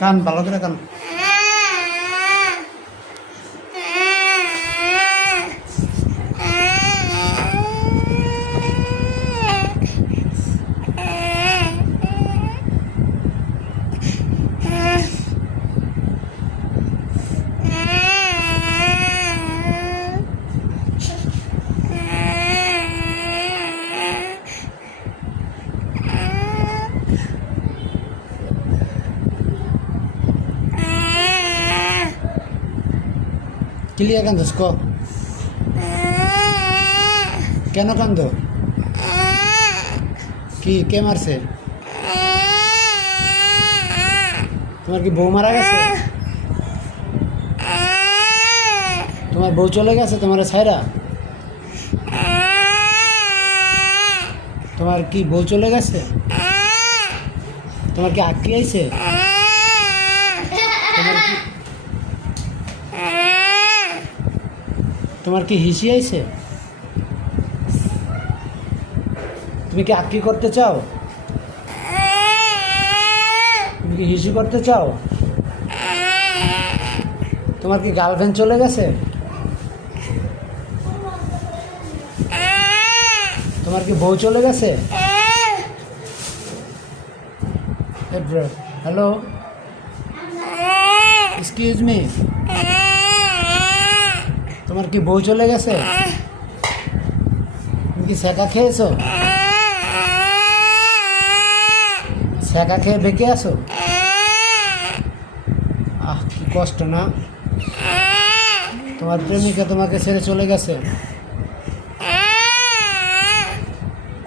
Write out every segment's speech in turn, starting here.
কান ভালো করে কান। কিলিয়া কান্দস ক কেন কান্দ? কি কে মারছে? তোমার কি বউ মারা গেছে? তোমার বউ চলে গেছে তোমার ছাইরা? তোমার কি বউ চলে গেছে? তোমার কি আঁকি আইছে? তোমার কি হিসি আইছে? তুমি কি আঁকি করতে চাও? তুমি কি হিসি করতে চাও? তোমার কি গার্লফ্রেন্ড চলে গেছে? তোমার কি বউ চলে গেছে? হ্যালো, এক্সকিউজ মি, তোমার কি বউ চলে গেছে? তুমি কি সেকা খেয়েছো? সেকা খেয়ে বেঁকে আসো? কি কষ্ট না? তোমার প্রেমিকা তোমাকে ছেড়ে চলে গেছে।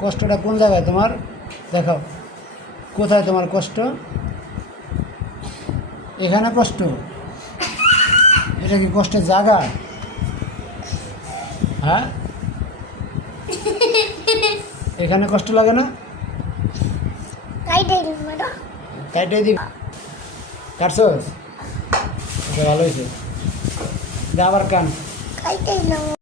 কষ্টটা কোন জায়গায় তোমার? দেখাও কোথায় তোমার কষ্ট? এখানে কষ্ট? এটা কি কষ্টের জায়গা? হ্যাঁ, এখানে কষ্ট লাগে না? কাইটে দিব কাটছস? ভালো হয়েছে, আবার কান।